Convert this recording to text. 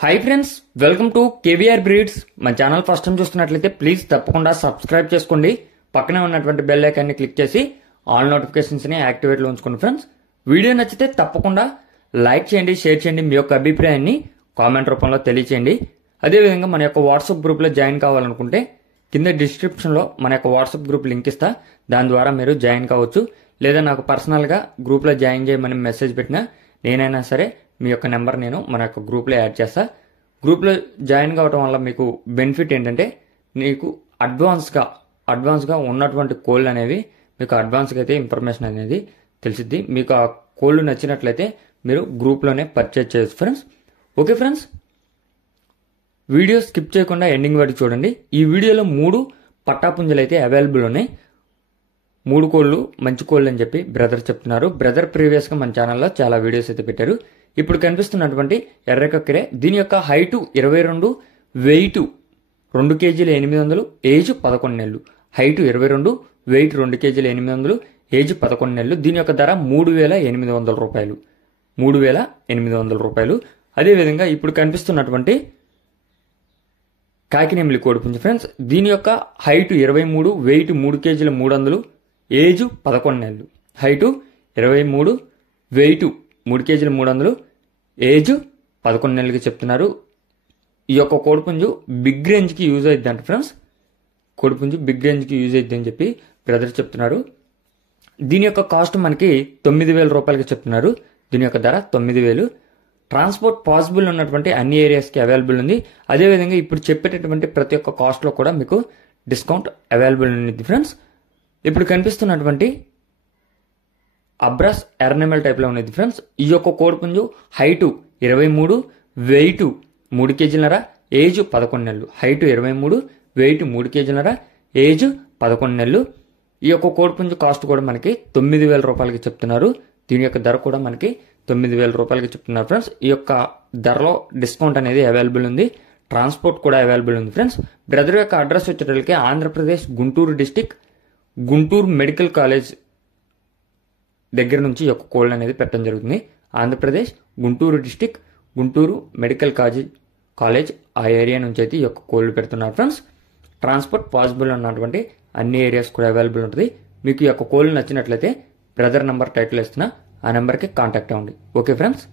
Hi friends, welcome to KVR breeds. మన channel first time చూస్తున్నట్లయితే please తప్పకుండా సబ్స్క్రైబ్ చేసుకోండి. పక్కనే ఉన్నటువంటి బెల్ ఐకాన్ని క్లిక్ చేసి ఆల్ నోటిఫికేషన్స్ని యాక్టివేట్లో ఉంచుకోండి. ఫ్రెండ్స్, వీడియో నచ్చితే తప్పకుండా లైక్ చేయండి, షేర్ చేయండి, మీ యొక్క అభిప్రాయాన్ని కామెంట్ రూపంలో తెలియచేయండి. అదేవిధంగా మన యొక్క వాట్సాప్ గ్రూప్లో జాయిన్ కావాలనుకుంటే కింద డిస్క్రిప్షన్లో మన యొక్క వాట్సాప్ గ్రూప్ లింక్ ఇస్తా, దాని ద్వారా మీరు జాయిన్ కావచ్చు. లేదా నాకు పర్సనల్గా గ్రూప్లో జాయిన్ చేయమని మెసేజ్ పెట్టినా నేనైనా సరే మీ యొక్క నెంబర్ నేను మన యొక్క గ్రూప్లో యాడ్ చేస్తా. గ్రూప్లో జాయిన్ కావడం వల్ల మీకు బెనిఫిట్ ఏంటంటే మీకు అడ్వాన్స్గా ఉన్నటువంటి కోళ్ళు అనేవి మీకు అడ్వాన్స్గా అయితే ఇన్ఫర్మేషన్ అనేది తెలిసిద్ది. మీకు ఆ కోళ్ళు నచ్చినట్లయితే మీరు గ్రూప్లోనే పర్చేజ్ చేయొచ్చు friends. Okay friends, video skip చేయకుండా ఎండింగ్ వరకు చూడండి. ఈ వీడియోలో 3 పట్టాపుంజలు అయితే అవైలబుల్ ఉన్నాయి. 3 కోళ్ళు మంచి కోళ్ళు అని చెప్పి బ్రదర్ చెప్తున్నారు. బ్రదర్ ప్రీవియస్గా మన ఛానల్లో చాలా వీడియోస్ అయితే పెట్టారు. ఇప్పుడు కనిపిస్తున్నటువంటి ఎర్రకక్కెరే, దీని యొక్క హైటు 22, వెయిట్ 2 కేజీల 800, ఏజ్ 11 నెలలు. హైటు 22, వెయిట్ 2 కేజీల 800, ఏజ్ 11 నెలలు. దీని యొక్క ధర 3,800 రూపాయలు. 3,800 రూపాయలు. అదేవిధంగా ఇప్పుడు కనిపిస్తున్నటువంటి కాకినేమిలి కోడిపుంజు ఫ్రెండ్స్, దీని యొక్క హైటు 23, వెయిట్ 3 కేజీల 300, ఏజ్ 11 నెలలు. హైటు 23, వెయిట్ 3 కేజీల 300, ఏజ్ 11 నెలలకి చెప్తున్నారు. ఈ యొక్క కోడిపుంజు బిగ్ రేంజ్కి యూజ్ అవుద్ది అంట ఫ్రెండ్స్. కోడిపుంజు బిగ్ రేంజ్కి యూజ్ అవుద్ది అని చెప్పి బ్రదర్ చెప్తున్నారు. దీని యొక్క కాస్ట్ మనకి 9,000 రూపాయలకి చెప్తున్నారు. దీని యొక్క ధర 9,000. ట్రాన్స్పోర్ట్ పాసిబుల్ ఉన్నటువంటి అన్ని ఏరియాస్కి అవైలబుల్ ఉంది. అదేవిధంగా ఇప్పుడు చెప్పేటటువంటి ప్రతి ఒక్క కాస్ట్లో కూడా మీకు డిస్కౌంట్ అవైలబుల్ ఉంది ఫ్రెండ్స్. ఇప్పుడు కనిపిస్తున్నటువంటి అబ్రాస్ ఎర్నమెల్ టైప్లో ఉన్నది ఫ్రెండ్స్. ఈ యొక్క కోడిపుంజు హైటు 23, వెయిట్ 3 కేజీలన్నర, ఏజ్ 11 నెలలు. హైటు 23, వెయిట్ 3 కేజీలన్నర, ఏజ్ 11 నెలలు. ఈ యొక్క కోడిపుంజు కాస్ట్ కూడా మనకి 9,000 రూపాయలకి చెప్తున్నారు. దీని యొక్క ధర కూడా మనకి 9,000 రూపాయలకి చెప్తున్నారు ఫ్రెండ్స్. ఈ యొక్క ధరలో డిస్కౌంట్ అనేది అవైలబుల్ ఉంది. ట్రాన్స్పోర్ట్ కూడా అవైలబుల్ ఉంది ఫ్రెండ్స్. బ్రదర్ యొక్క అడ్రస్ వచ్చేటప్పటికి Andhra Pradesh Guntur district, Guntur medical college దగ్గర నుంచి ఈ యొక్క కోళ్ళు అనేది పెట్టడం జరుగుతుంది. Andhra Pradesh Guntur district, Guntur medical college ఆ ఏరియా నుంచి అయితే ఈ యొక్క కోళ్ళు పెడుతున్నారు ఫ్రెండ్స్. ట్రాన్స్పోర్ట్ పాసిబుల్ ఉన్నటువంటి అన్ని ఏరియాస్ కూడా అవైలబుల్ ఉంటుంది. మీకు ఈ యొక్క కోళ్ళు నచ్చినట్లయితే బ్రదర్ నెంబర్ టైటిల్ ఇస్తున్నా, ఆ నెంబర్కి కాంటాక్ట్ అవ్వండి. Okay friends.